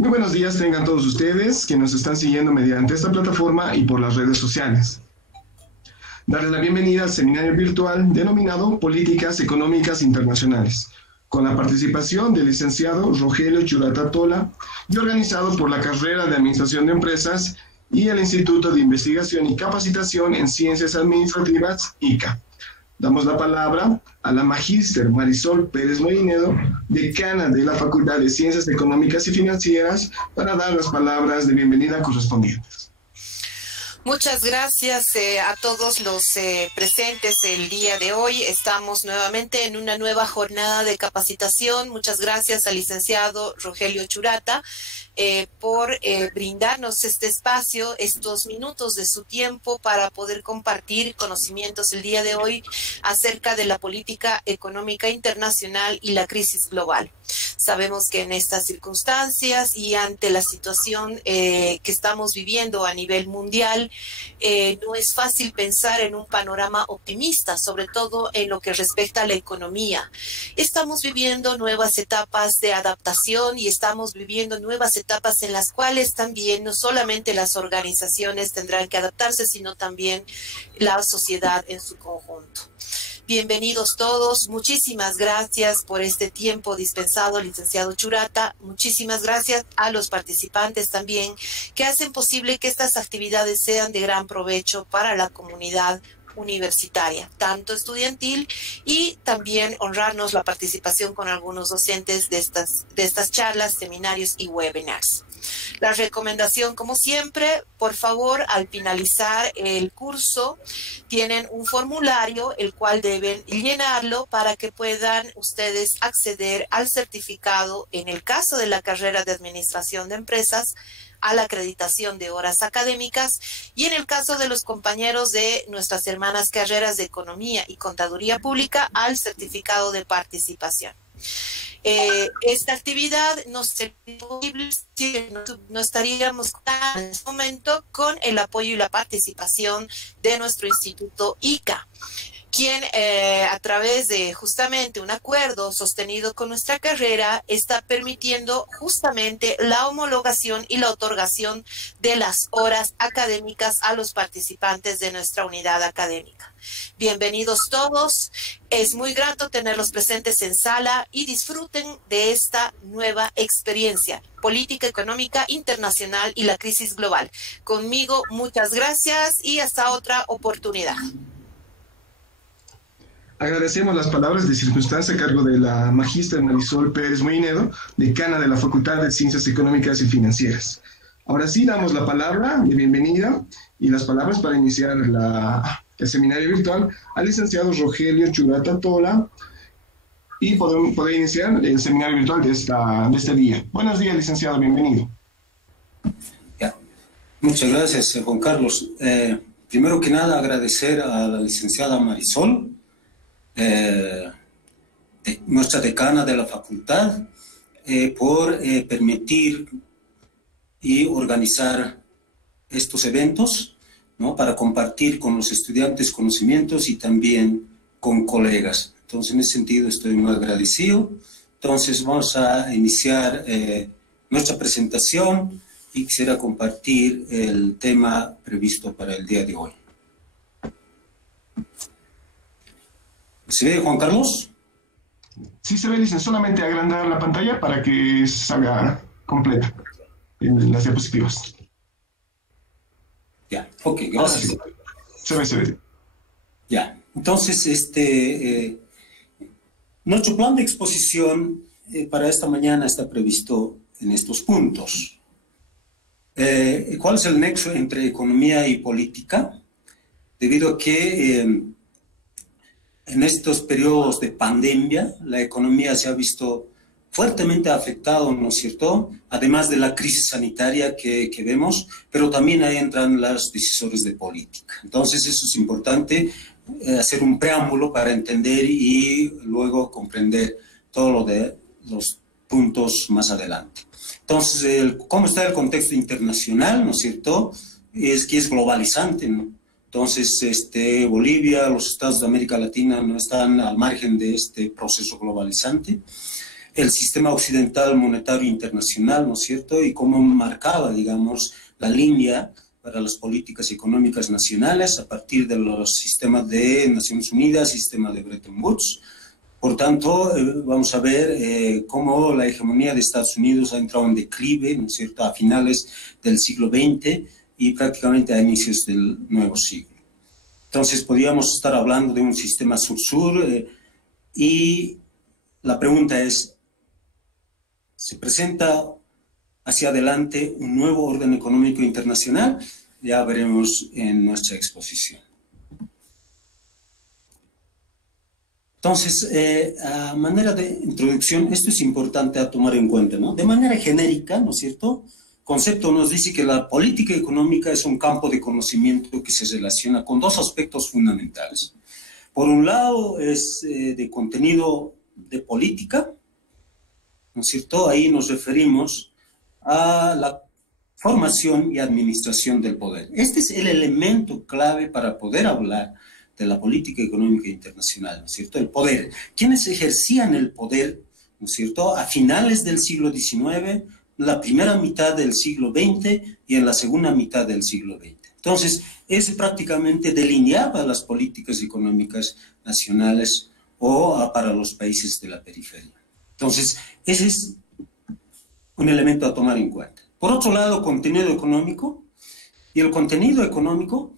Muy buenos días tengan todos ustedes que nos están siguiendo mediante esta plataforma y por las redes sociales. Darles la bienvenida al seminario virtual denominado Políticas Económicas Internacionales, con la participación del licenciado Rogelio Churata Tola y organizado por la carrera de Administración de Empresas y el Instituto de Investigación y Capacitación en Ciencias Administrativas, ICA. Damos la palabra a la magíster Marisol Pérez Moinedo, decana de la Facultad de Ciencias Económicas y Financieras, para dar las palabras de bienvenida correspondientes. Muchas gracias a todos los presentes el día de hoy. Estamos nuevamente en una nueva jornada de capacitación. Muchas gracias al licenciado Rogelio Churata por brindarnos este espacio, estos minutos de su tiempo para poder compartir conocimientos el día de hoy acerca de la política económica internacional y la crisis global. Sabemos que en estas circunstancias y ante la situación que estamos viviendo a nivel mundial, no es fácil pensar en un panorama optimista, sobre todo en lo que respecta a la economía. Estamos viviendo nuevas etapas de adaptación y estamos viviendo nuevas etapas en las cuales también no solamente las organizaciones tendrán que adaptarse, sino también la sociedad en su conjunto. Bienvenidos todos, muchísimas gracias por este tiempo dispensado, licenciado Churata. Muchísimas gracias a los participantes también que hacen posible que estas actividades sean de gran provecho para la comunidad universitaria, tanto estudiantil, y también honrarnos la participación con algunos docentes de estas charlas, seminarios y webinars. La recomendación, como siempre, por favor, al finalizar el curso, tienen un formulario el cual deben llenarlo para que puedan ustedes acceder al certificado, en el caso de la carrera de Administración de Empresas, a la acreditación de horas académicas, y en el caso de los compañeros de nuestras hermanas carreras de Economía y Contaduría Pública, al certificado de participación. Esta actividad no sería posible si no estaríamos en este momento con el apoyo y la participación de nuestro Instituto ICA, quien a través de justamente un acuerdo sostenido con nuestra carrera está permitiendo justamente la homologación y la otorgación de las horas académicas a los participantes de nuestra unidad académica. Bienvenidos todos, es muy grato tenerlos presentes en sala y disfruten de esta nueva experiencia, política económica internacional y la crisis global. Conmigo, muchas gracias y hasta otra oportunidad. Agradecemos las palabras de circunstancia a cargo de la magíster Marisol Pérez Moinedo, decana de la Facultad de Ciencias Económicas y Financieras. Ahora sí damos la palabra de bienvenida y las palabras para iniciar el seminario virtual al licenciado Rogelio Churata Tola, y poder iniciar el seminario virtual de este día. Buenos días, licenciado, bienvenido. Ya. Muchas gracias, Juan Carlos. Primero que nada, agradecer a la licenciada Marisol, nuestra decana de la facultad, por permitir y organizar estos eventos, ¿no?, para compartir con los estudiantes conocimientos y también con colegas. Entonces, en ese sentido, estoy muy agradecido. Entonces, vamos a iniciar nuestra presentación y quisiera compartir el tema previsto para el día de hoy. ¿Se ve, Juan Carlos? Sí se ve, licenciado. Solamente agrandar la pantalla para que salga completa en las diapositivas. Ya, ok, gracias. Sí. Se ve. Ya, entonces, nuestro plan de exposición para esta mañana está previsto en estos puntos. ¿Cuál es el nexo entre economía y política? Debido a que en estos periodos de pandemia, la economía se ha visto fuertemente afectado, ¿no es cierto?, además de la crisis sanitaria que vemos, pero también ahí entran los decisores de política. Entonces, eso es importante, hacer un preámbulo para entender y luego comprender todo lo de los puntos más adelante. Entonces, ¿cómo está el contexto internacional, no es cierto?, es que es globalizante, ¿no? Entonces, Bolivia, los estados de América Latina no están al margen de este proceso globalizante. el sistema occidental monetario internacional, ¿no es cierto? Y cómo marcaba, digamos, la línea para las políticas económicas nacionales a partir de los sistemas de Naciones Unidas, sistema de Bretton Woods. Por tanto, vamos a ver cómo la hegemonía de Estados Unidos ha entrado en declive, ¿no es cierto?, a finales del siglo XX y prácticamente a inicios del nuevo siglo. Entonces, podríamos estar hablando de un sistema sur-sur y la pregunta es, ¿se presenta hacia adelante un nuevo orden económico internacional? Ya veremos en nuestra exposición. Entonces, a manera de introducción, esto es importante a tomar en cuenta, ¿no? De manera genérica, ¿no es cierto?, concepto nos dice que la política económica es un campo de conocimiento que se relaciona con dos aspectos fundamentales. Por un lado, es de contenido de política, ¿no es cierto? Ahí nos referimos a la formación y administración del poder. Este es el elemento clave para poder hablar de la política económica internacional, ¿no es cierto? El poder. ¿Quiénes ejercían el poder, ¿no es cierto?, a finales del siglo XIX, la primera mitad del siglo XX y en la segunda mitad del siglo XX? Entonces, ese prácticamente delineaba las políticas económicas nacionales o para los países de la periferia. Entonces, ese es un elemento a tomar en cuenta. Por otro lado, contenido económico. Y el contenido económico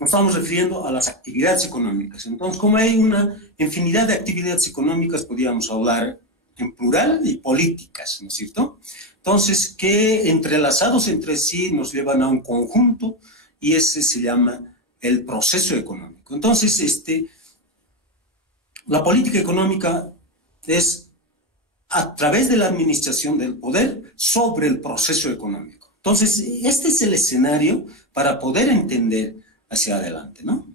nos estamos refiriendo a las actividades económicas. Entonces, como hay una infinidad de actividades económicas, podríamos hablar en plural y políticas, ¿no es cierto? Entonces, que entrelazados entre sí nos llevan a un conjunto y ese se llama el proceso económico. Entonces, la política económica es a través de la administración del poder sobre el proceso económico. Entonces, este es el escenario para poder entender hacia adelante, ¿no?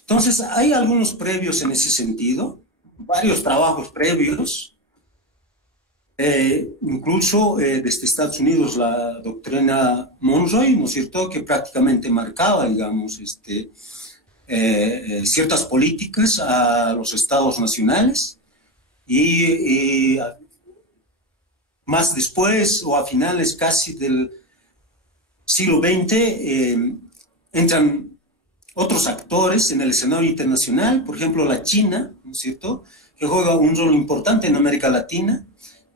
Entonces, hay algunos previos en ese sentido, varios trabajos previos, incluso desde Estados Unidos la doctrina Monroe, ¿no es cierto?, que prácticamente marcaba, digamos, ciertas políticas a los estados nacionales y más después o a finales casi del siglo XX entran otros actores en el escenario internacional, por ejemplo la China, ¿no es cierto?, que juega un rol importante en América Latina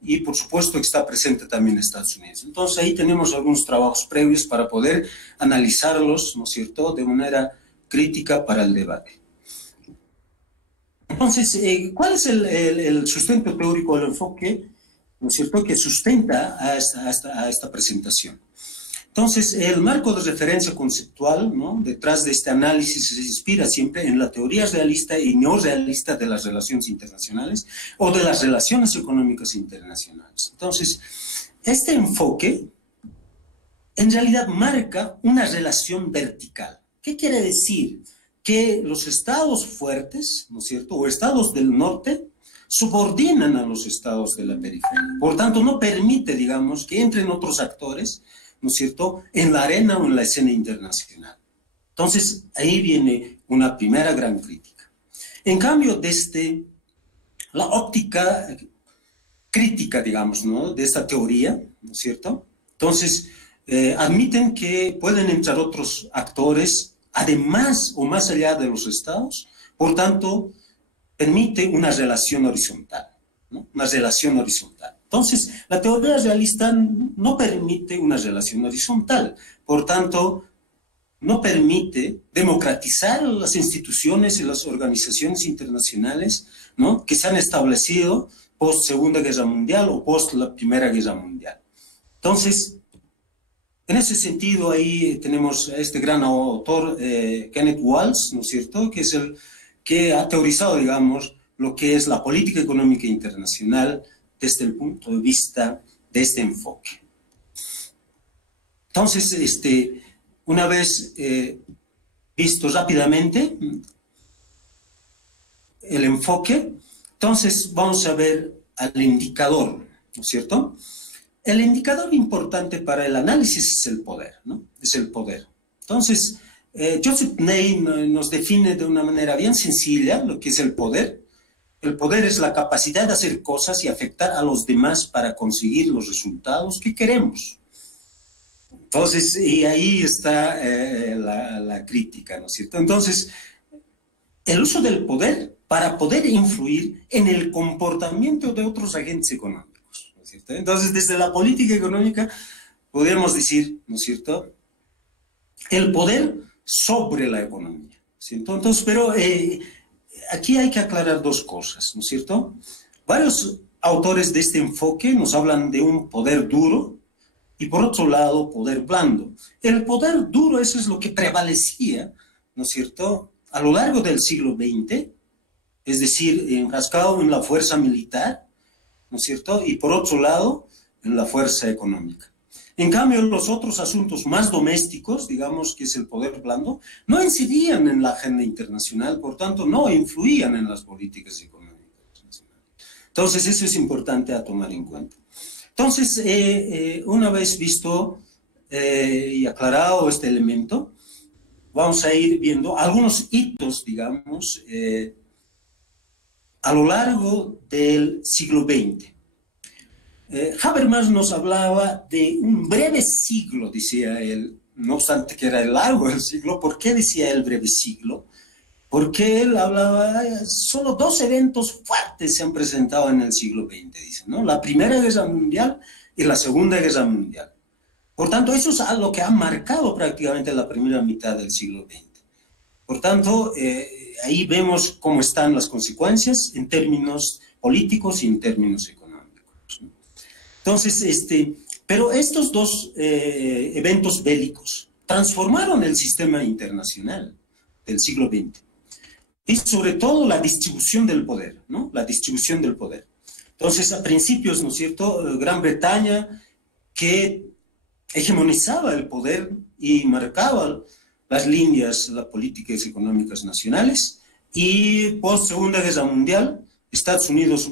y por supuesto está presente también Estados Unidos. Entonces ahí tenemos algunos trabajos previos para poder analizarlos, ¿no es cierto?, de manera crítica para el debate. Entonces, ¿cuál es el sustento teórico del enfoque, ¿no es cierto?, que sustenta a esta presentación? Entonces, el marco de referencia conceptual, ¿no?, detrás de este análisis se inspira siempre en la teoría realista y neorrealista de las relaciones internacionales o de las relaciones económicas internacionales. Entonces, este enfoque en realidad marca una relación vertical. ¿Qué quiere decir? Que los estados fuertes, ¿no es cierto?, o estados del norte, subordinan a los estados de la periferia. Por tanto, no permite, digamos, que entren otros actores, ¿no es cierto?, en la arena o en la escena internacional. Entonces, ahí viene una primera gran crítica. En cambio, desde la óptica crítica, digamos, ¿no?, de esta teoría, ¿no es cierto?, entonces, admiten que pueden entrar otros actores, además o más allá de los estados, por tanto, permite una relación horizontal, ¿no?, una relación horizontal. Entonces, la teoría realista no permite una relación horizontal, por tanto, no permite democratizar las instituciones y las organizaciones internacionales, ¿no?, que se han establecido post Segunda Guerra Mundial o post la Primera Guerra Mundial. Entonces, en ese sentido, ahí tenemos a este gran autor, Kenneth Waltz, ¿no es cierto?, que es el que ha teorizado, digamos, lo que es la política económica internacional desde el punto de vista de este enfoque. Entonces, una vez visto rápidamente el enfoque, entonces vamos a ver al indicador, ¿no es cierto? El indicador importante para el análisis es el poder, ¿no? Es el poder. Entonces, Joseph Ney nos define de una manera bien sencilla lo que es el poder. El poder es la capacidad de hacer cosas y afectar a los demás para conseguir los resultados que queremos. Entonces, y ahí está la crítica, ¿no es cierto? Entonces, el uso del poder para poder influir en el comportamiento de otros agentes económicos, ¿no es cierto? Entonces, desde la política económica, podemos decir, ¿no es cierto?, el poder sobre la economía, ¿cierto? Entonces, pero aquí hay que aclarar dos cosas, ¿no es cierto? Varios autores de este enfoque nos hablan de un poder duro y, por otro lado, poder blando. El poder duro, eso es lo que prevalecía, ¿no es cierto?, a lo largo del siglo XX, es decir, enfrascado en la fuerza militar, ¿no es cierto?, y por otro lado, en la fuerza económica. En cambio, los otros asuntos más domésticos, digamos que es el poder blando, no incidían en la agenda internacional, por tanto, no influían en las políticas económicas nacionales. Entonces, eso es importante a tomar en cuenta. Entonces, una vez visto y aclarado este elemento, vamos a ir viendo algunos hitos, digamos, a lo largo del siglo XX. Habermas nos hablaba de un breve siglo, decía él, no obstante que era largo el siglo. ¿Por qué decía él breve siglo? Porque él hablaba, solo dos eventos fuertes se han presentado en el siglo XX, dice, ¿no? La Primera Guerra Mundial y la Segunda Guerra Mundial. Por tanto, eso es lo que ha marcado prácticamente la primera mitad del siglo XX. Por tanto, ahí vemos cómo están las consecuencias en términos políticos y en términos económicos, ¿no? Entonces, pero estos dos eventos bélicos transformaron el sistema internacional del siglo XX. Y sobre todo la distribución del poder, ¿no? La distribución del poder. Entonces, a principios, ¿no es cierto?, Gran Bretaña, que hegemonizaba el poder y marcaba las líneas, las políticas económicas nacionales, y post Segunda Guerra Mundial, Estados Unidos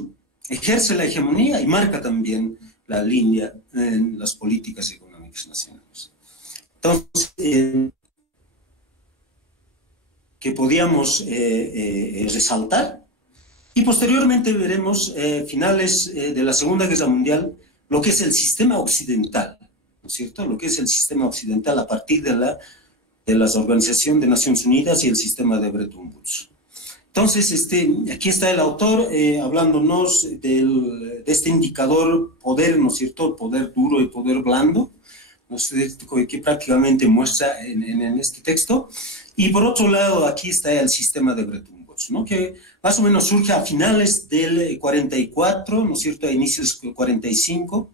ejerce la hegemonía y marca también la línea en las políticas económicas nacionales. Entonces, que podíamos resaltar, y posteriormente veremos finales de la Segunda Guerra Mundial, lo que es el sistema occidental, ¿no es cierto? Lo que es el sistema occidental a partir de la Organización de Naciones Unidas y el sistema de Bretton Woods. Entonces, aquí está el autor hablándonos de este indicador poder, ¿no es cierto? Poder duro y poder blando, ¿no es cierto?, que prácticamente muestra en este texto. Y por otro lado, aquí está el sistema de Bretton Woods, ¿no?, que más o menos surge a finales del 44, ¿no es cierto?, a inicios del 45,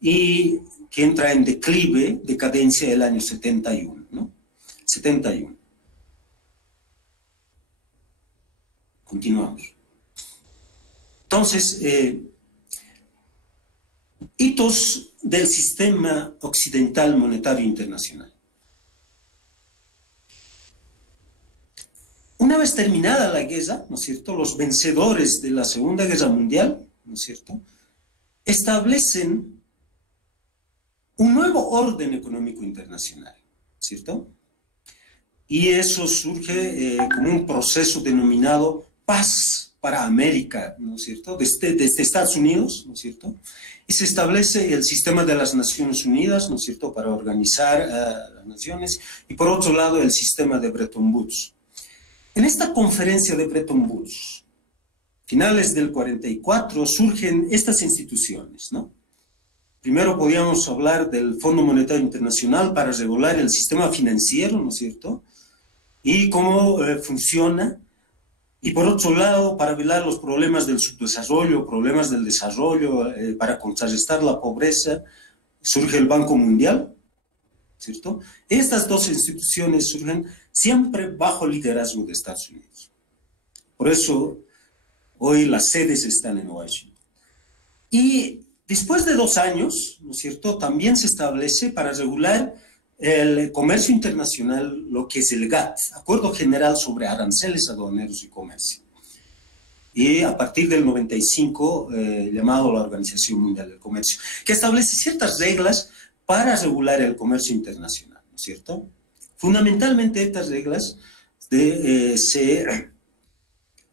y que entra en declive, decadencia el año 71, ¿no? 71. Continuamos. Entonces, hitos del sistema occidental monetario internacional. Una vez terminada la guerra, ¿no es cierto?, los vencedores de la Segunda Guerra Mundial, ¿no es cierto?, establecen un nuevo orden económico internacional, ¿cierto? Y eso surge como un proceso denominado Paz para América, ¿no es cierto?, desde Estados Unidos, ¿no es cierto?, y se establece el sistema de las Naciones Unidas, ¿no es cierto?, para organizar las naciones, y por otro lado el sistema de Bretton Woods. En esta conferencia de Bretton Woods, finales del 44, surgen estas instituciones, ¿no? Primero podíamos hablar del Fondo Monetario Internacional para regular el sistema financiero, ¿no es cierto?, y cómo funciona. Y por otro lado, para velar los problemas del subdesarrollo, problemas del desarrollo, para contrarrestar la pobreza, surge el Banco Mundial, ¿cierto? Estas dos instituciones surgen siempre bajo liderazgo de Estados Unidos. Por eso, hoy las sedes están en Washington. Y después de 2 años, ¿no es cierto?, también se establece para regular el comercio internacional, lo que es el GATT, Acuerdo General sobre Aranceles Aduaneros y Comercio. Y a partir del 95, llamado la Organización Mundial del Comercio, que establece ciertas reglas para regular el comercio internacional, ¿no es cierto? Fundamentalmente estas reglas se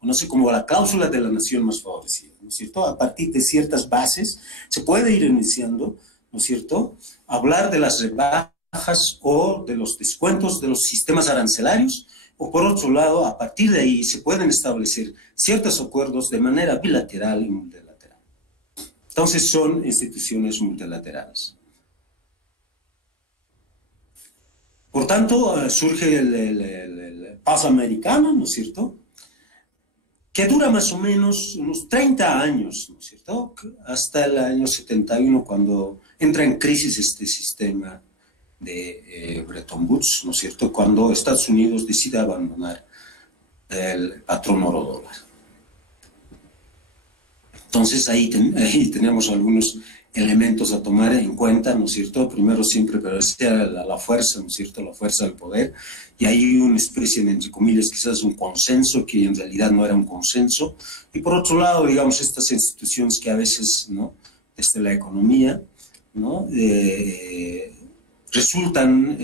conoce como la cláusula de la nación más favorecida, ¿no es cierto? A partir de ciertas bases se puede ir iniciando, ¿no es cierto?, hablar de las rebajas o de los descuentos de los sistemas arancelarios, o por otro lado, a partir de ahí se pueden establecer ciertos acuerdos de manera bilateral y multilateral. Entonces son instituciones multilaterales. Por tanto, surge el paz americano, ¿no es cierto?, que dura más o menos unos 30 años, ¿no es cierto?, hasta el año 71, cuando entra en crisis este sistema de Bretton Woods, ¿no es cierto?, cuando Estados Unidos decide abandonar el patrón oro-dólar. Entonces ahí tenemos algunos elementos a tomar en cuenta, ¿no es cierto? Primero siempre prevalecía la fuerza, ¿no es cierto?, la fuerza del poder, y hay una especie de, entre comillas, quizás un consenso que en realidad no era un consenso, y por otro lado, digamos, estas instituciones que a veces, ¿no?, desde la economía, ¿no?, resultan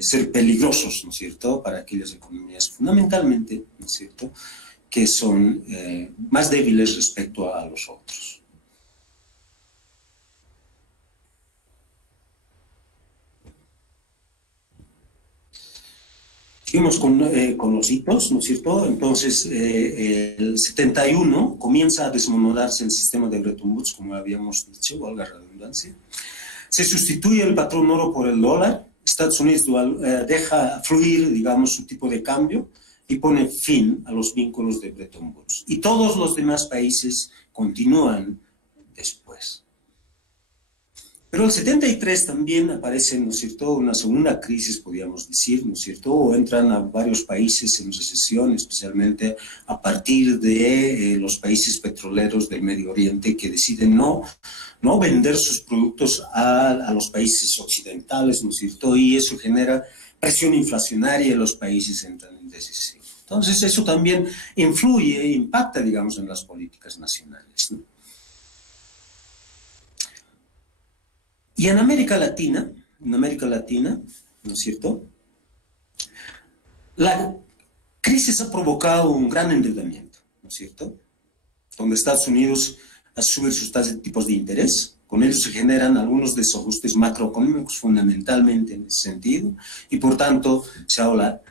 ser peligrosos, ¿no es cierto?, para aquellas economías fundamentalmente, ¿no es cierto?, que son más débiles respecto a los otros. Seguimos con los hitos, ¿no es cierto? Entonces, el 71 comienza a desmoronarse el sistema de Bretton Woods, como habíamos dicho, valga la redundancia. Se sustituye el patrón oro por el dólar. Estados Unidos deja fluir, digamos, su tipo de cambio y pone fin a los vínculos de Bretton Woods. Y todos los demás países continúan después. Pero el 73 también aparece, ¿no es cierto?, una segunda crisis, podríamos decir, ¿no es cierto?, o entran a varios países en recesión, especialmente a partir de los países petroleros del Medio Oriente que deciden no vender sus productos a los países occidentales, ¿no es cierto?, y eso genera presión inflacionaria y los países entran en recesión. Entonces eso también influye e impacta, digamos, en las políticas nacionales, ¿no? Y en América Latina, ¿no es cierto?, la crisis ha provocado un gran endeudamiento, ¿no es cierto?, donde Estados Unidos sube sus tipos de interés, con ello se generan algunos desajustes macroeconómicos fundamentalmente en ese sentido, y por tanto se habla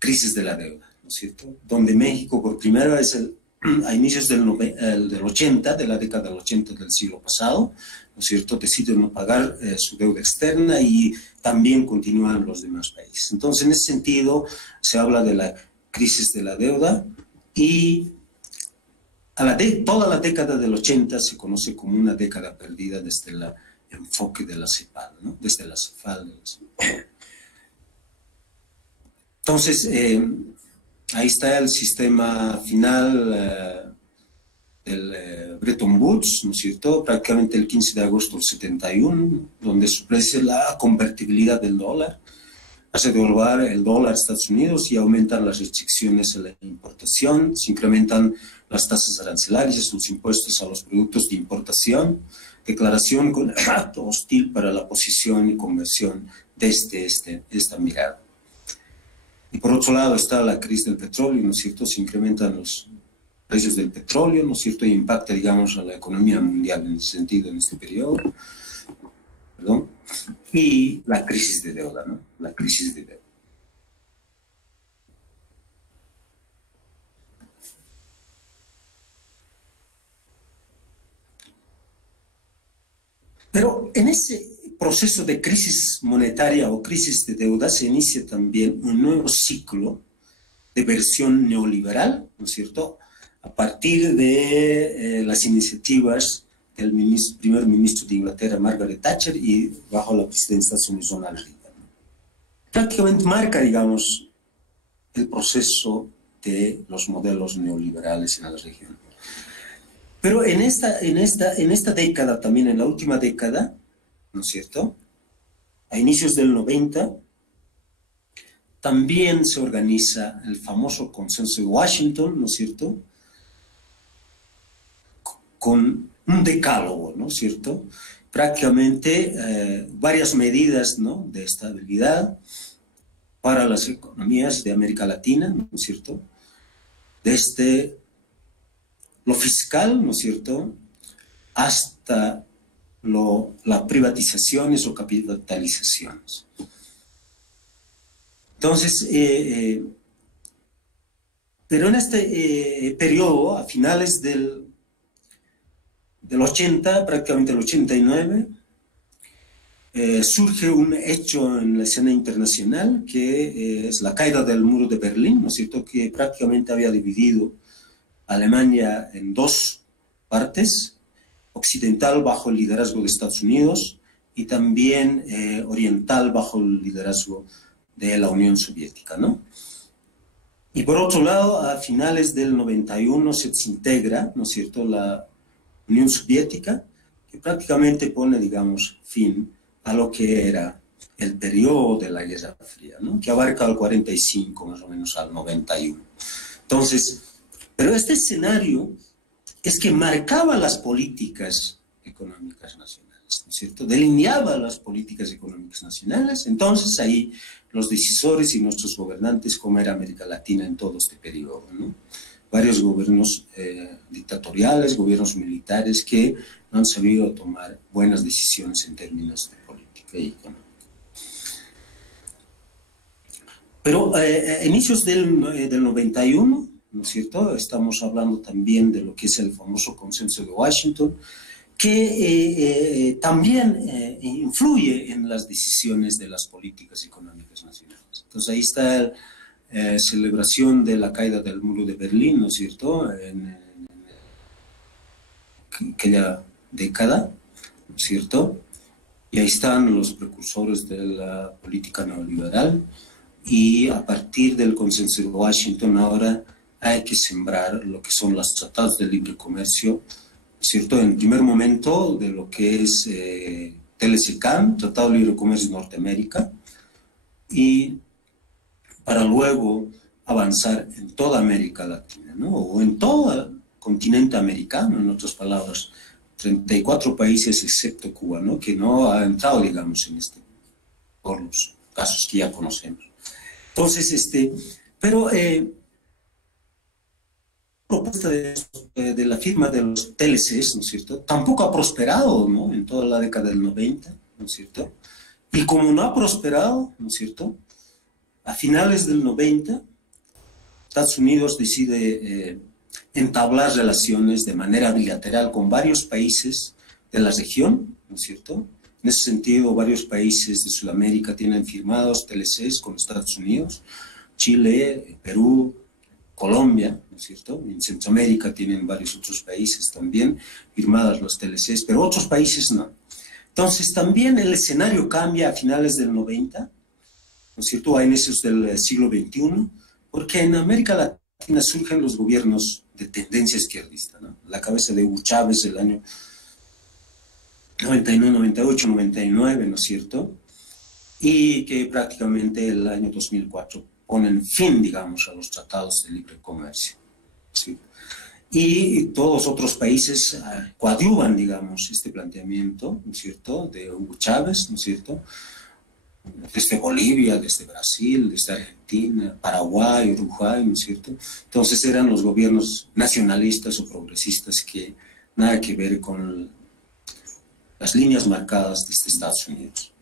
crisis de la deuda, ¿no es cierto?, donde México por primera vez a inicios del 80, de la década del 80 del siglo pasado, ¿no es cierto?, decide no pagar su deuda externa y también continúan los demás países. Entonces, en ese sentido, se habla de la crisis de la deuda y toda la década del 80 se conoce como una década perdida desde el enfoque de la CEPAL, ¿no?, desde la CEPAL. Entonces, ahí está el sistema final del Bretton Woods, ¿no es cierto?, prácticamente el 15 de agosto del 71, donde se establece la convertibilidad del dólar, hace devaluar el dólar a Estados Unidos y aumentan las restricciones a la importación, se incrementan las tasas arancelarias, los impuestos a los productos de importación, declaración con acto hostil para la posición y conversión desde esta mirada. Y por otro lado está la crisis del petróleo, ¿no es cierto?, se incrementan los precios del petróleo, ¿no es cierto?, y impacta, digamos, a la economía mundial en ese sentido, en este periodo. ¿Perdón? Y la crisis de deuda, ¿no? La crisis de deuda. Pero en ese proceso de crisis monetaria o crisis de deuda se inicia también un nuevo ciclo de versión neoliberal, ¿no es cierto?, a partir de las iniciativas del primer ministro de Inglaterra, Margaret Thatcher, y bajo la presidencia de Estados Unidos, Ronald Reagan. Prácticamente marca, digamos, el proceso de los modelos neoliberales en la región. Pero en esta década también, en la última década, ¿no es cierto?, a inicios del 90, también se organiza el famoso consenso de Washington, ¿no es cierto?, con un decálogo, ¿no es cierto?, prácticamente varias medidas, ¿no?, de estabilidad para las economías de América Latina, ¿no es cierto?, desde lo fiscal, ¿no es cierto?, hasta las privatizaciones o capitalizaciones. Entonces, pero en este periodo, a finales del 80, prácticamente el 89, surge un hecho en la escena internacional que es la caída del muro de Berlín, ¿no es cierto?, que prácticamente había dividido a Alemania en dos partes, occidental bajo el liderazgo de Estados Unidos y también oriental bajo el liderazgo de la Unión Soviética, ¿no? Y por otro lado, a finales del 91 se desintegra, ¿no es cierto?, la Unión Soviética, que prácticamente pone, digamos, fin a lo que era el periodo de la Guerra Fría, ¿no?, que abarca al 45 más o menos al 91. Entonces, pero este escenario es que marcaba las políticas económicas nacionales, ¿no es cierto?, delineaba las políticas económicas nacionales. Entonces ahí los decisores y nuestros gobernantes, como era América Latina en todo este periodo, ¿no?, varios gobiernos dictatoriales, gobiernos militares que no han sabido tomar buenas decisiones en términos de política y económica. Pero a inicios del 91, ¿no es cierto?, estamos hablando también de lo que es el famoso Consenso de Washington, que también influye en las decisiones de las políticas económicas nacionales. Entonces ahí está la celebración de la caída del muro de Berlín, ¿no es cierto?, en aquella década, ¿no es cierto?, y ahí están los precursores de la política neoliberal, y a partir del Consenso de Washington ahora hay que sembrar lo que son los tratados de libre comercio, ¿cierto?, en primer momento de lo que es TLC-CAN, Tratado de Libre Comercio de Norteamérica, y para luego avanzar en toda América Latina, ¿no?, o en todo el continente americano, en otras palabras, 34 países excepto Cuba, ¿no?, que no ha entrado, digamos, en por los casos que ya conocemos. Entonces, pero propuesta de la firma de los TLCs, ¿no es cierto?, tampoco ha prosperado, ¿no?, en toda la década del 90, ¿no es cierto?, y como no ha prosperado, ¿no es cierto?, a finales del 90, Estados Unidos decide entablar relaciones de manera bilateral con varios países de la región, ¿no es cierto?, en ese sentido, varios países de Sudamérica tienen firmados TLCs con Estados Unidos, Chile, Perú, Colombia, ¿no es cierto? En Centroamérica tienen varios otros países también firmadas los TLCs, pero otros países no. Entonces, también el escenario cambia a finales del 90, ¿no es cierto?, a inicios del siglo XXI, porque en América Latina surgen los gobiernos de tendencia izquierdista, ¿no? La cabeza de Hugo Chávez el año 91, 98, 99, ¿no es cierto?, y que prácticamente el año 2004 ponen fin, digamos, a los tratados de libre comercio, ¿sí? Y todos otros países coadyuvan, digamos, este planteamiento, ¿no es cierto?, de Hugo Chávez, ¿no es cierto?, desde Bolivia, desde Brasil, desde Argentina, Paraguay, Uruguay, ¿no es cierto? Entonces eran los gobiernos nacionalistas o progresistas que nada que ver con las líneas marcadas desde Estados Unidos.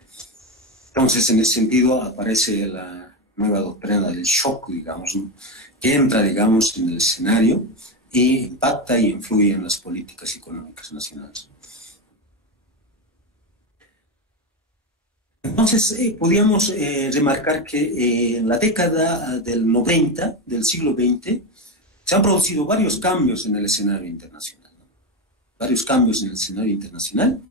Entonces, en ese sentido, aparece la nueva doctrina del shock, digamos, ¿no?, que entra, digamos, en el escenario e impacta y influye en las políticas económicas nacionales. Entonces, podríamos remarcar que en la década del 90, del siglo XX, se han producido varios cambios en el escenario internacional, ¿no?, varios cambios en el escenario internacional,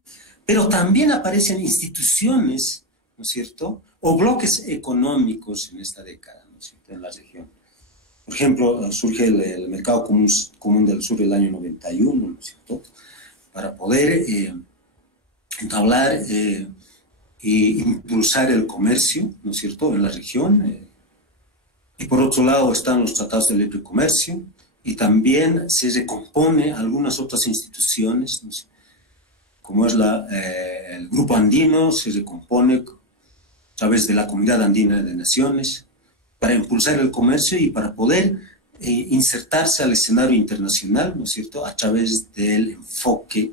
pero también aparecen instituciones, ¿no es cierto?, o bloques económicos en esta década, ¿no es cierto?, en la región. Por ejemplo, surge el Mercado Común del Sur el año 91, ¿no es cierto?, para poder entablar e impulsar el comercio, ¿no es cierto?, en la región. Y por otro lado están los tratados de libre comercio, y también se recompone algunas otras instituciones, ¿no?, como es el Grupo Andino, se recompone a través de la Comunidad Andina de Naciones, para impulsar el comercio y para poder insertarse al escenario internacional, ¿no es cierto?, a través del enfoque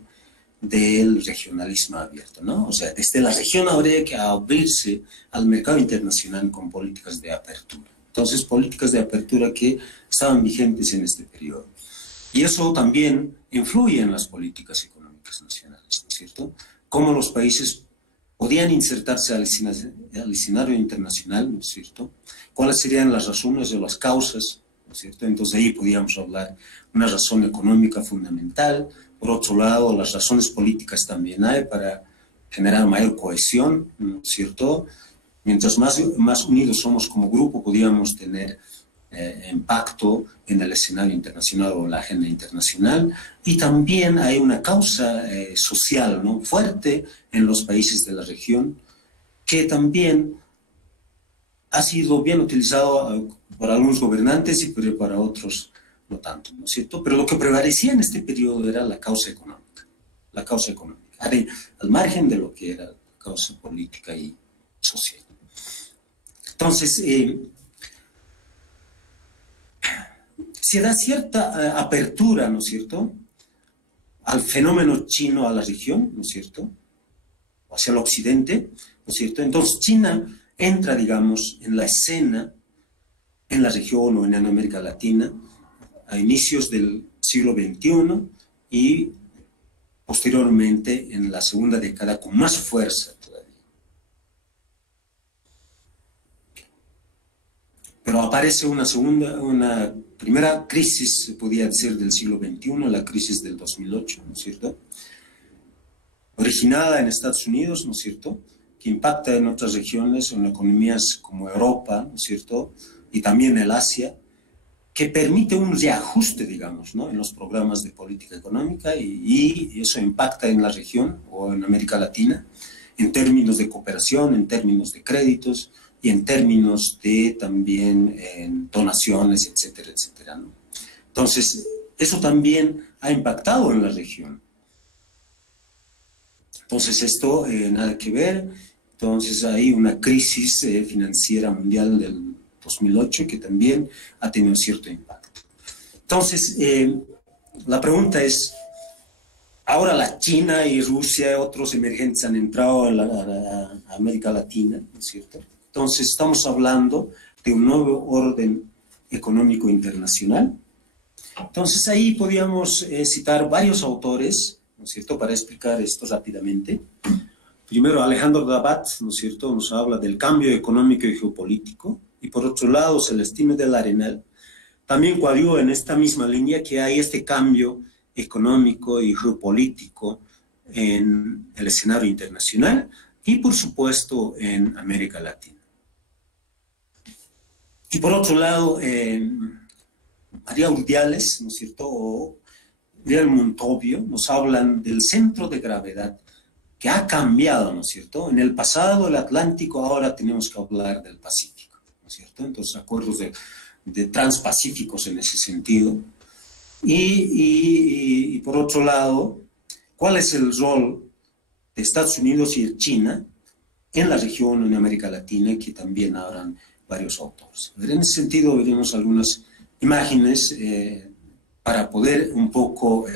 del regionalismo abierto, ¿no? O sea, desde la región habría que abrirse al mercado internacional con políticas de apertura. Entonces, políticas de apertura que estaban vigentes en este periodo. Y eso también influye en las políticas económicas nacionales, ¿no es cierto? Cómo los países podían insertarse al escenario internacional, ¿no es cierto? ¿Cuáles serían las razones o las causas, ¿no es cierto? Entonces ahí podíamos hablar de una razón económica fundamental. Por otro lado, las razones políticas también hay para generar mayor cohesión, ¿no es cierto? Mientras más unidos somos como grupo, podíamos tener impacto en el escenario internacional o en la agenda internacional. Y también hay una causa social, ¿no?, fuerte en los países de la región, que también ha sido bien utilizado por algunos gobernantes y para otros no tanto, ¿no es cierto? Pero lo que prevalecía en este periodo era la causa económica, al margen de lo que era la causa política y social. Entonces, se da cierta apertura, ¿no es cierto?, al fenómeno chino, a la región, ¿no es cierto?, hacia el occidente, ¿no es cierto? Entonces China entra, digamos, en la escena, en la región o en América Latina, a inicios del siglo XXI y posteriormente en la segunda década con más fuerza todavía. Pero aparece una primera crisis, se podía decir, del siglo XXI, la crisis del 2008, ¿no es cierto?, originada en Estados Unidos, ¿no es cierto?, que impacta en otras regiones, en economías como Europa, ¿no es cierto?, y también el Asia, que permite un reajuste, digamos, ¿no?, en los programas de política económica y eso impacta en la región o en América Latina en términos de cooperación, en términos de créditos y en términos de también donaciones, etcétera, etcétera, ¿no? Entonces, eso también ha impactado en la región. Entonces, esto nada que ver. Entonces, hay una crisis financiera mundial del 2008 que también ha tenido cierto impacto. Entonces, la pregunta es, ahora la China y Rusia y otros emergentes han entrado a América Latina, ¿no es cierto? Entonces, estamos hablando de un nuevo orden económico internacional. Entonces, ahí podríamos citar varios autores, ¿no es cierto?, para explicar esto rápidamente. Primero, Alejandro Dabat, ¿no es cierto?, nos habla del cambio económico y geopolítico. Y por otro lado, Celestino del Arenal también coadyuva en esta misma línea que hay este cambio económico y geopolítico en el escenario internacional y, por supuesto, en América Latina. Y por otro lado, María Urdiales, ¿no es cierto?, o Miguel Montovio nos hablan del centro de gravedad que ha cambiado, ¿no es cierto? En el pasado, el Atlántico, ahora tenemos que hablar del Pacífico, ¿no es cierto? Entonces, acuerdos de transpacíficos en ese sentido. Y por otro lado, ¿cuál es el rol de Estados Unidos y de China en la región, en América Latina, que también habrán varios autores? En ese sentido, veremos algunas imágenes para poder un poco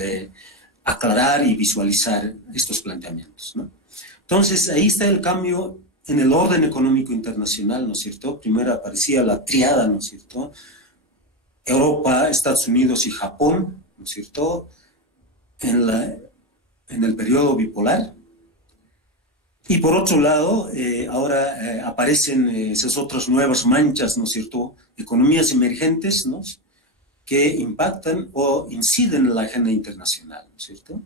aclarar y visualizar estos planteamientos, ¿no? Entonces, ahí está el cambio en el orden económico internacional, ¿no es cierto? Primero aparecía la triada, ¿no es cierto?, Europa, Estados Unidos y Japón, ¿no es cierto?, en el periodo bipolar. Y por otro lado, ahora aparecen esas otras nuevas manchas, ¿no es cierto?, economías emergentes, ¿no?, que impactan o inciden en la agenda internacional, ¿no es cierto?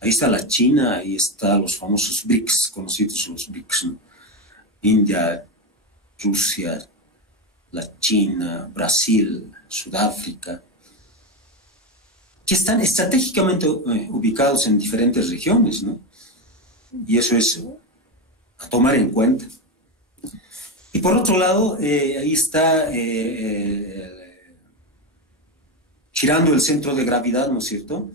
Ahí está la China, ahí están los famosos BRICS, conocidos los BRICS, ¿no? India, Rusia, la China, Brasil, Sudáfrica, que están estratégicamente ubicados en diferentes regiones, ¿no? Y eso es a tomar en cuenta. Y por otro lado, ahí está girando el centro de gravedad, ¿no es cierto?,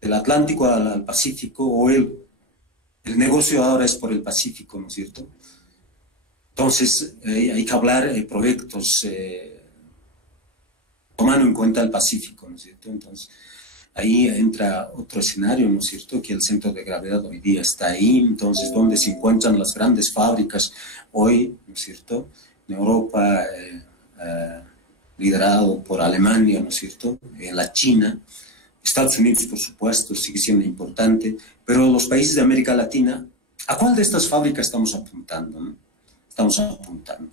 del Atlántico al Pacífico, o el negocio ahora es por el Pacífico, ¿no es cierto? Entonces, hay que hablar de proyectos tomando en cuenta el Pacífico, ¿no es cierto? Entonces, ahí entra otro escenario, ¿no es cierto?, que el centro de gravedad hoy día está ahí, entonces, donde se encuentran las grandes fábricas hoy, ¿no es cierto?, en Europa, liderado por Alemania, ¿no es cierto?, en la China, Estados Unidos, por supuesto, sigue siendo importante, pero los países de América Latina, ¿a cuál de estas fábricas estamos apuntando, no? Estamos apuntando.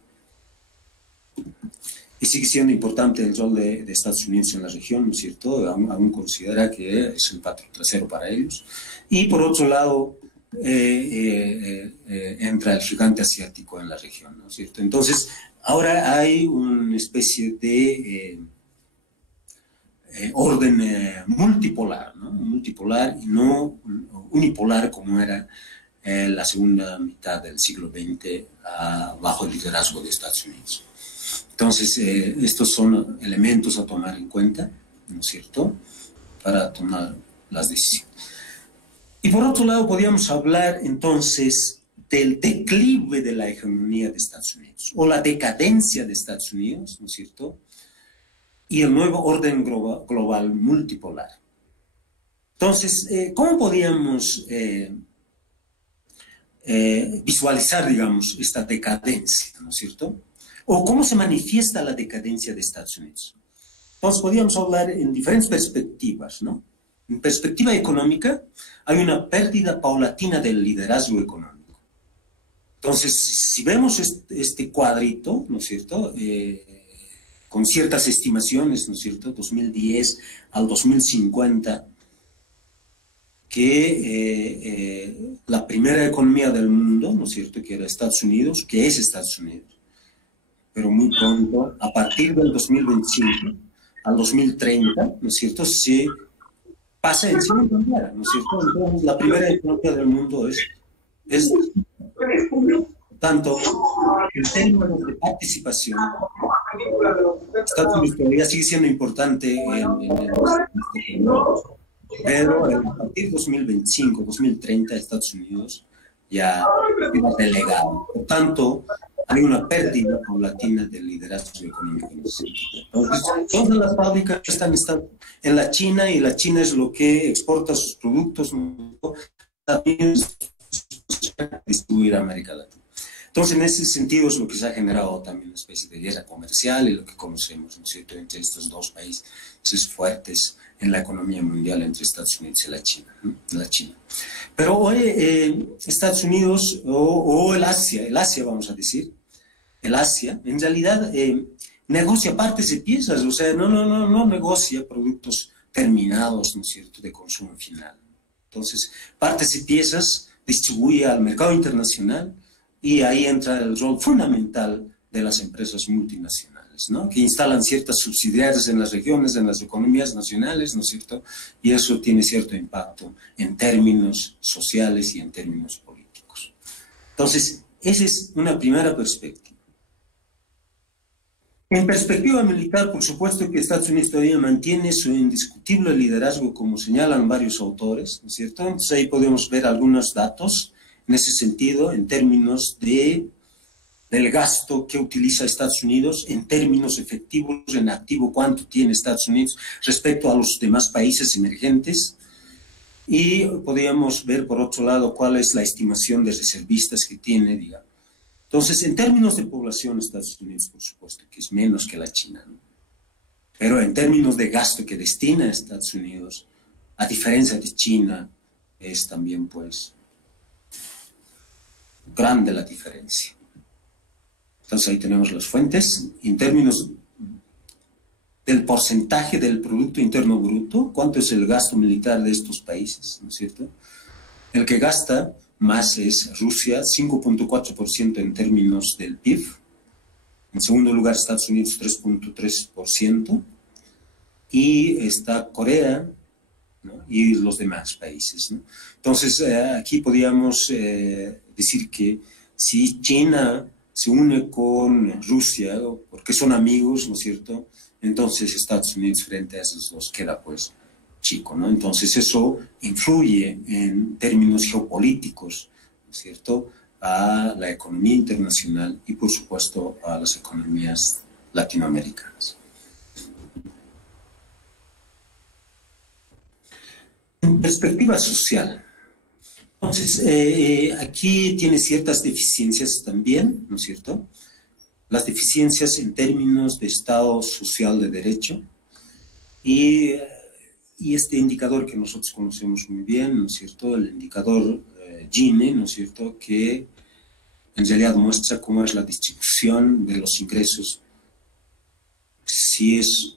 Y sigue siendo importante el rol de Estados Unidos en la región, ¿no es cierto? Aún considera que es el patio trasero para ellos. Y por otro lado, entra el gigante asiático en la región, ¿no es cierto? Entonces, ahora hay una especie de orden multipolar, ¿no? Multipolar y no unipolar como era la segunda mitad del siglo XX bajo el liderazgo de Estados Unidos. Entonces, estos son elementos a tomar en cuenta, ¿no es cierto?, para tomar las decisiones. Y por otro lado, podríamos hablar entonces del declive de la hegemonía de Estados Unidos, o la decadencia de Estados Unidos, ¿no es cierto?, y el nuevo orden global multipolar. Entonces, ¿cómo podríamos visualizar, digamos, esta decadencia, ¿no es cierto?, o cómo se manifiesta la decadencia de Estados Unidos? Entonces, podríamos hablar en diferentes perspectivas, ¿no? En perspectiva económica, hay una pérdida paulatina del liderazgo económico. Entonces, si vemos este cuadrito, ¿no es cierto?, con ciertas estimaciones, ¿no es cierto?, 2010 al 2050, que la primera economía del mundo, ¿no es cierto?, que era Estados Unidos, que es Estados Unidos, pero muy pronto, a partir del 2025 al 2030, ¿no es cierto?, se pasa en segundo lugar, ¿no es cierto? Entonces, la primera economía del mundo es tanto, en términos de participación, Estados Unidos todavía sigue siendo importante pero a partir de 2025, 2030, Estados Unidos ya queda delegado. Por tanto, hay una pérdida paulatina del liderazgo económico. Entonces, todas las fábricas están en la China, y la China es lo que exporta sus productos, ¿no?, también distribuir a América Latina. Entonces, en ese sentido es lo que se ha generado también una especie de guerra comercial, y lo que conocemos, ¿no es cierto?, entre estos dos países fuertes en la economía mundial, entre Estados Unidos y la China, ¿no?, la China. Pero hoy Estados Unidos o el Asia, vamos a decir, el Asia, en realidad negocia partes y piezas, o sea, no negocia productos terminados, ¿no es cierto?, de consumo final. Entonces, partes y piezas distribuye al mercado internacional, y ahí entra el rol fundamental de las empresas multinacionales, ¿no?, que instalan ciertas subsidiarias en las regiones, en las economías nacionales, ¿no es cierto?, y eso tiene cierto impacto en términos sociales y en términos políticos. Entonces, esa es una primera perspectiva. En perspectiva militar, por supuesto que Estados Unidos todavía mantiene su indiscutible liderazgo, como señalan varios autores, ¿no es cierto? Entonces ahí podemos ver algunos datos en ese sentido, en términos del gasto que utiliza Estados Unidos, en términos efectivos, en activo, cuánto tiene Estados Unidos respecto a los demás países emergentes. Y podríamos ver, por otro lado, cuál es la estimación de reservistas que tiene, digamos. Entonces, en términos de población, Estados Unidos, por supuesto, que es menos que la China, ¿no? Pero en términos de gasto que destina a Estados Unidos, a diferencia de China, es también, pues, grande la diferencia. Entonces, ahí tenemos las fuentes. En términos del porcentaje del Producto Interno Bruto, ¿cuánto es el gasto militar de estos países? ¿No es cierto? El que gasta más es Rusia, 5.4% en términos del PIB. En segundo lugar, Estados Unidos, 3.3%. Y está Corea, ¿no?, y los demás países, ¿no? Entonces, aquí podríamos decir que si China se une con Rusia, porque son amigos, ¿no es cierto?, entonces Estados Unidos frente a esos dos queda, pues, chico, ¿no? Entonces eso influye en términos geopolíticos, ¿no es cierto?, a la economía internacional y, por supuesto, a las economías latinoamericanas. En perspectiva social, entonces, aquí tiene ciertas deficiencias también, ¿no es cierto? Las deficiencias en términos de Estado social de derecho y este indicador que nosotros conocemos muy bien, ¿no es cierto? El indicador Gini, ¿no es cierto? Que en realidad muestra cómo es la distribución de los ingresos, si es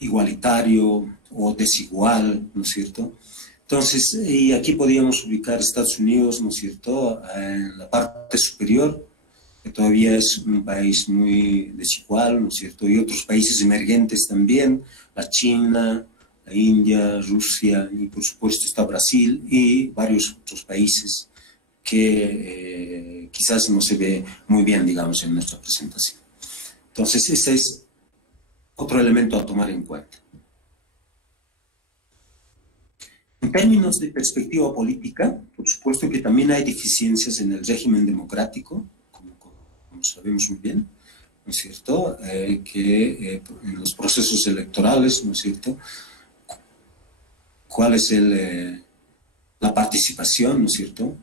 igualitario o desigual, ¿no es cierto? Entonces, y aquí podríamos ubicar Estados Unidos, ¿no es cierto?, en la parte superior, que todavía es un país muy desigual, ¿no es cierto?, y otros países emergentes también, la China, la India, Rusia, y por supuesto está Brasil y varios otros países que quizás no se ve muy bien, digamos, en nuestra presentación. Entonces, ese es otro elemento a tomar en cuenta. En términos de perspectiva política, por supuesto que también hay deficiencias en el régimen democrático, como sabemos muy bien, ¿no es cierto? En los procesos electorales, ¿no es cierto? ¿Cuál es la participación, ¿no es cierto?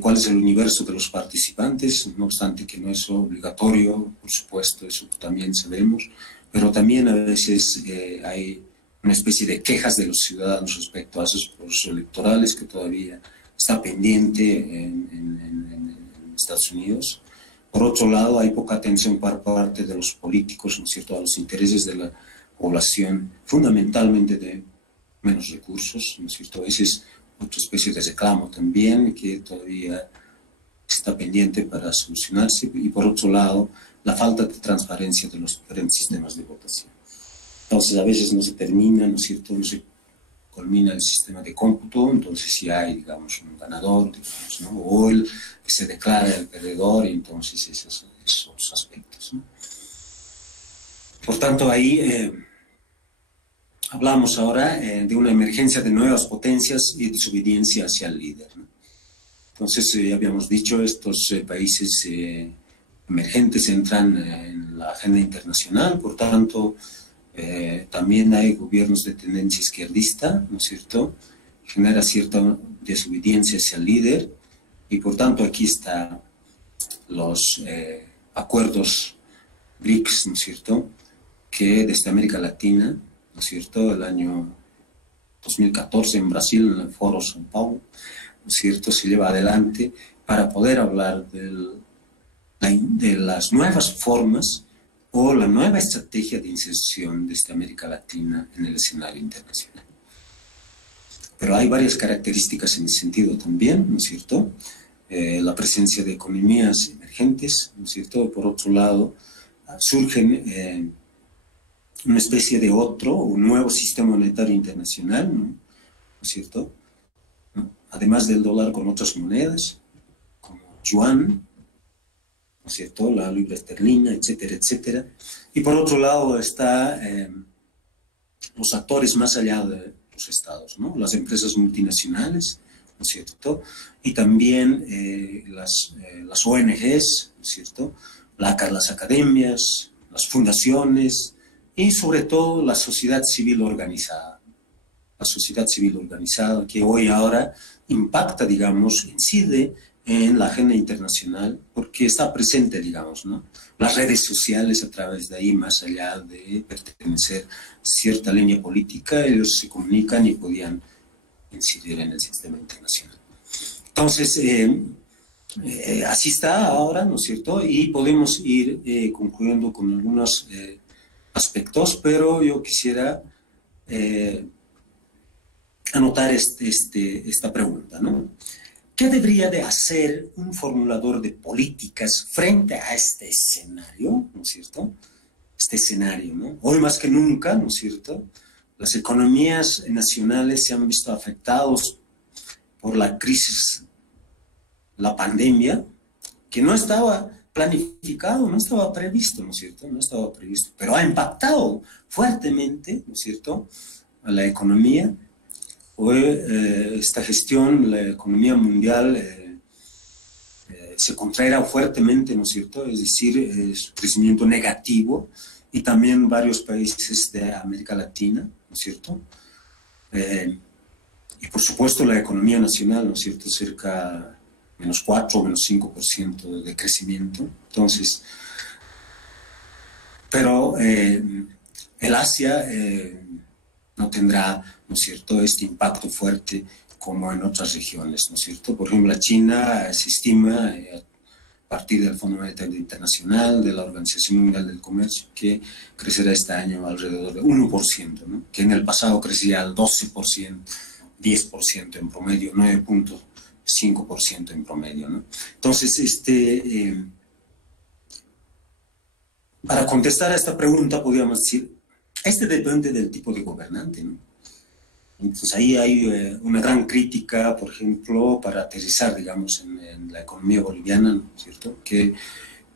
¿Cuál es el universo de los participantes? No obstante que no es obligatorio, por supuesto, eso también sabemos, pero también a veces hay una especie de quejas de los ciudadanos respecto a esos procesos electorales que todavía está pendiente en Estados Unidos. Por otro lado, hay poca atención por parte de los políticos, ¿no es cierto?, a los intereses de la población, fundamentalmente de menos recursos, ¿no es cierto? Ese es otra especie de reclamo también que todavía está pendiente para solucionarse. Y por otro lado, la falta de transparencia de los diferentes sistemas de votación. Entonces, a veces no se termina, ¿no es cierto?, no se culmina el sistema de cómputo, entonces si hay, digamos, un ganador, digamos, ¿no?, o el que se declara el perdedor, y entonces esos otros aspectos, ¿no? Por tanto, ahí hablamos ahora de una emergencia de nuevas potencias y desobediencia hacia el líder, ¿no? Entonces, ya habíamos dicho, estos países emergentes entran en la agenda internacional, por tanto, también hay gobiernos de tendencia izquierdista, ¿no es cierto?, genera cierta desobediencia hacia el líder, y por tanto aquí están los acuerdos BRICS, ¿no es cierto?, que desde América Latina, ¿no es cierto?, el año 2014 en Brasil, en el Foro São Paulo, ¿no es cierto?, se lleva adelante para poder hablar de las nuevas formas o la nueva estrategia de inserción desde América Latina en el escenario internacional. Pero hay varias características en ese sentido también, ¿no es cierto? La presencia de economías emergentes, ¿no es cierto? Por otro lado, surgen una especie de un nuevo sistema monetario internacional, ¿no es cierto?, ¿no? Además del dólar, con otras monedas, como yuan, ¿no es cierto?, la libra esterlina, etcétera, etcétera. Y por otro lado están los actores más allá de los estados, ¿no?, las empresas multinacionales, ¿no es cierto?, y también las ONGs, ¿no es cierto?, las academias, las fundaciones y sobre todo la sociedad civil organizada. La sociedad civil organizada que hoy ahora impacta, digamos, incide en la agenda internacional, porque está presente, digamos, ¿no?, las redes sociales a través de ahí, más allá de pertenecer a cierta línea política, ellos se comunican y podían incidir en el sistema internacional. Entonces, así está ahora, ¿no es cierto?, y podemos ir concluyendo con algunos aspectos, pero yo quisiera anotar esta pregunta, ¿no? ¿Qué debería de hacer un formulador de políticas frente a este escenario, ¿no es cierto? Este escenario, ¿no? Hoy más que nunca, ¿no es cierto?, las economías nacionales se han visto afectados por la crisis, la pandemia, que no estaba planificado, no estaba previsto, ¿no es cierto?, no estaba previsto, pero ha impactado fuertemente, ¿no es cierto?, a la economía. Hoy esta gestión, la economía mundial se contraerá fuertemente, ¿no es cierto?, es decir, su crecimiento negativo, y también varios países de América Latina, ¿no es cierto?, Y por supuesto la economía nacional, ¿no es cierto?, cerca menos 4 o menos 5% de crecimiento. Entonces, pero el Asia no tendrá, ¿no es cierto?, este impacto fuerte como en otras regiones, ¿no es cierto? Por ejemplo, la China se estima, a partir del Fondo Monetario Internacional, de la Organización Mundial del Comercio, que crecerá este año alrededor de 1%, ¿no?, que en el pasado crecía al 12%, 10% en promedio, 9.5% en promedio, ¿no? Entonces, para contestar a esta pregunta, podríamos decir, depende del tipo de gobernante, ¿no? Entonces ahí hay una gran crítica, por ejemplo, para aterrizar, digamos, en la economía boliviana, ¿no es cierto?, que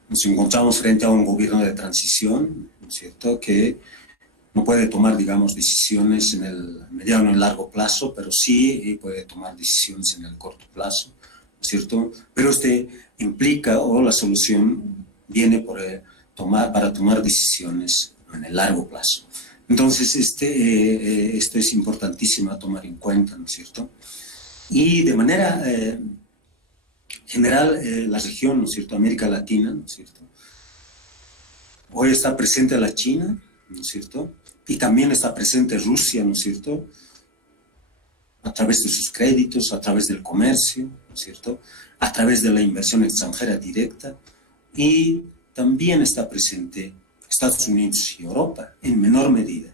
nos encontramos frente a un gobierno de transición, ¿no es cierto?, que no puede tomar, digamos, decisiones en el mediano y largo plazo, pero sí puede tomar decisiones en el corto plazo, ¿no es cierto? Pero implica, o la solución viene para tomar decisiones en el largo plazo. Entonces, esto es importantísimo a tomar en cuenta, ¿no es cierto? Y de manera general, la región, ¿no es cierto?, América Latina, ¿no es cierto?, hoy está presente la China, ¿no es cierto?, y también está presente Rusia, ¿no es cierto?, a través de sus créditos, a través del comercio, ¿no es cierto?, a través de la inversión extranjera directa, y también está presente Estados Unidos y Europa, en menor medida.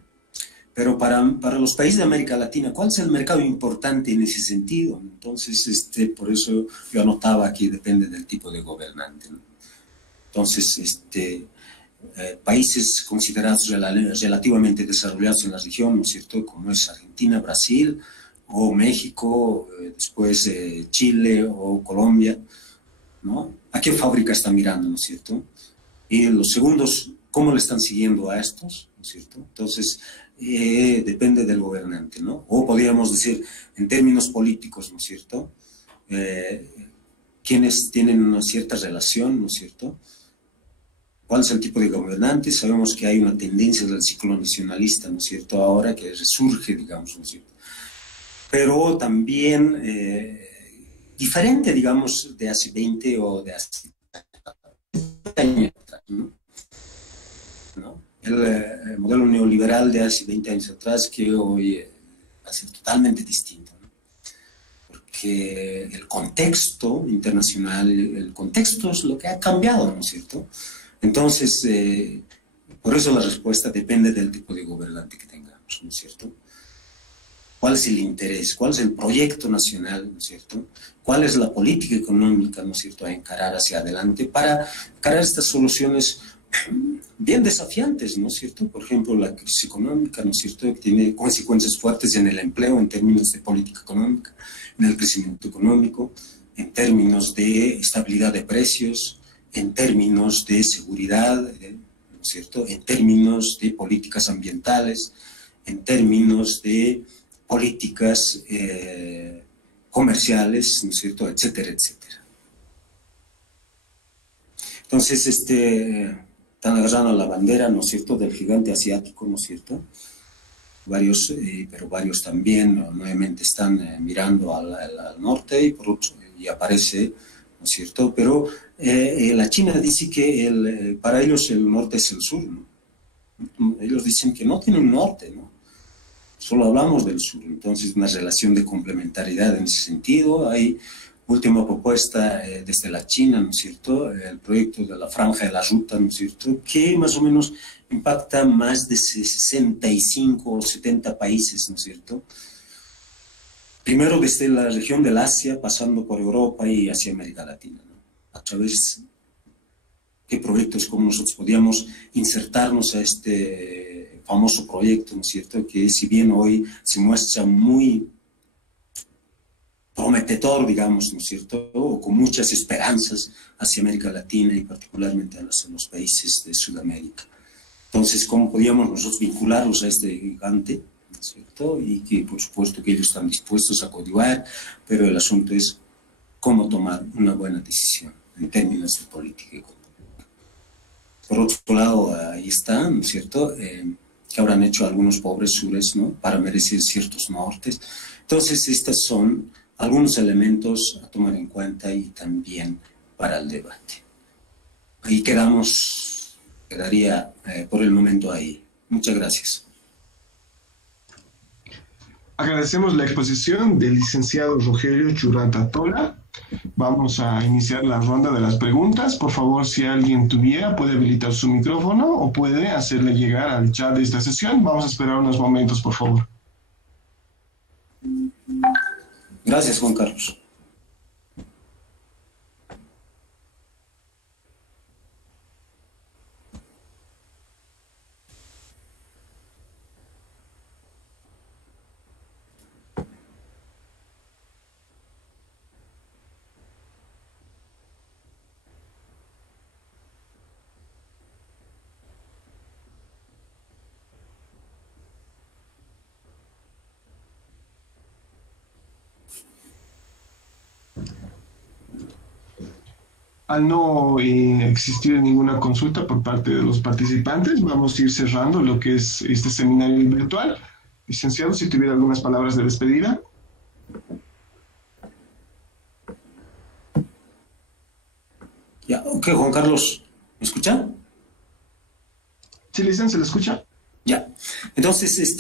Pero para los países de América Latina, ¿cuál es el mercado importante en ese sentido? Entonces, por eso yo anotaba aquí, depende del tipo de gobernante, ¿no? Entonces, países considerados relativamente desarrollados en la región, ¿no es cierto?, como es Argentina, Brasil, o México, después Chile o Colombia, ¿no? ¿A qué fábrica están mirando, ¿no es cierto? Y los segundos, ¿cómo le están siguiendo a estos? ¿No es cierto? Entonces, depende del gobernante, ¿no? O podríamos decir, en términos políticos, ¿no es cierto?, quienes tienen una cierta relación, ¿no es cierto?, ¿cuál es el tipo de gobernante? Sabemos que hay una tendencia del ciclo nacionalista, ¿no es cierto?, ahora que resurge, digamos, ¿no es cierto?, pero también diferente, digamos, de hace 20 o de hace años atrás, ¿no? El modelo neoliberal de hace 20 años atrás, que hoy va a ser totalmente distinto, ¿no?, porque el contexto internacional, el contexto es lo que ha cambiado, ¿no es cierto? Entonces, por eso la respuesta depende del tipo de gobernante que tengamos, ¿no es cierto? ¿Cuál es el interés? ¿Cuál es el proyecto nacional, ¿no es cierto? ¿Cuál es la política económica, ¿no es cierto?, a encarar hacia adelante para encarar estas soluciones bien desafiantes, ¿no es cierto? Por ejemplo, la crisis económica, ¿no es cierto?, que tiene consecuencias fuertes en el empleo, en términos de política económica, en el crecimiento económico, en términos de estabilidad de precios, en términos de seguridad, ¿no es cierto?, en términos de políticas ambientales, en términos de políticas comerciales, ¿no es cierto?, etcétera, etcétera. Entonces, están agarrando la bandera, ¿no es cierto?, del gigante asiático, ¿no es cierto? Varios, pero varios también, nuevamente están mirando al norte y por otro, y aparece, ¿no es cierto?, pero la China dice que para ellos el norte es el sur, ¿no? Ellos dicen que no tienen un norte, ¿no? Solo hablamos del sur. Entonces, una relación de complementariedad en ese sentido. Hay última propuesta desde la China, ¿no es cierto?, el proyecto de la Franja de la Ruta, ¿no es cierto?, que más o menos impacta más de 65 o 70 países, ¿no es cierto?, primero desde la región del Asia, pasando por Europa y hacia América Latina, ¿no? A través de proyectos como nosotros podíamos insertarnos a este famoso proyecto, ¿no es cierto?, que si bien hoy se muestra muy prometedor, digamos, ¿no es cierto?, o con muchas esperanzas hacia América Latina y particularmente a los países de Sudamérica. Entonces, ¿cómo podíamos nosotros vincularlos a este gigante, ¿no es cierto?, y que por supuesto que ellos están dispuestos a coadyuvar, pero el asunto es cómo tomar una buena decisión en términos de política económica. Por otro lado, ahí está, ¿no es cierto?, que habrán hecho algunos pobres sures, ¿no?, para merecer ciertos nortes. Entonces, estos son algunos elementos a tomar en cuenta y también para el debate. Ahí quedaría por el momento ahí. Muchas gracias. Agradecemos la exposición del licenciado Rogelio Churrata Tola. Vamos a iniciar la ronda de las preguntas. Por favor, si alguien tuviera, puede habilitar su micrófono o puede hacerle llegar al chat de esta sesión. Vamos a esperar unos momentos, por favor. Gracias, Juan Carlos. Al no existir ninguna consulta por parte de los participantes, vamos a ir cerrando lo que es este seminario virtual. Licenciado, si tuviera algunas palabras de despedida. Ya, ok, Juan Carlos, ¿me escucha? Sí, licenciado, ¿se le escucha? Ya, entonces,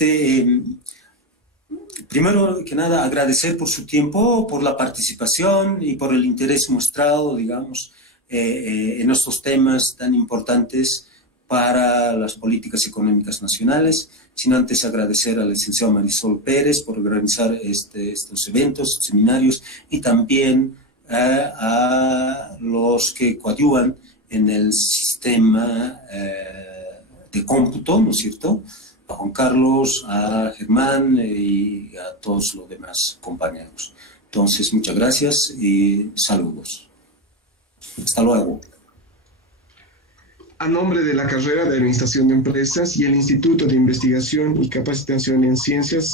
primero que nada, agradecer por su tiempo, por la participación y por el interés mostrado, digamos, en estos temas tan importantes para las políticas económicas nacionales, sin antes agradecer al licenciado Marisol Pérez por organizar estos eventos, seminarios, y también a los que coadyuvan en el sistema de cómputo, ¿no es cierto?, a Juan Carlos, a Germán y a todos los demás compañeros. Entonces, muchas gracias y saludos. Hasta luego. A nombre de la carrera de Administración de Empresas y el Instituto de Investigación y Capacitación en Ciencias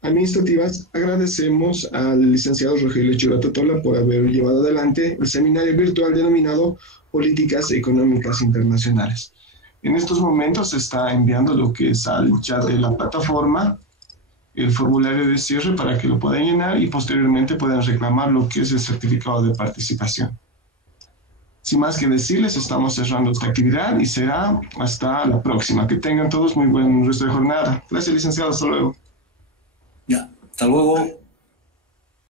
Administrativas, agradecemos al licenciado Rogelio Churrata Tola por haber llevado adelante el seminario virtual denominado Políticas Económicas Internacionales. En estos momentos se está enviando lo que es al chat de la plataforma, el formulario de cierre para que lo puedan llenar y posteriormente puedan reclamar lo que es el certificado de participación. Sin más que decirles, estamos cerrando esta actividad y será hasta la próxima. Que tengan todos muy buen resto de jornada. Gracias, licenciado. Hasta luego. Ya, hasta luego.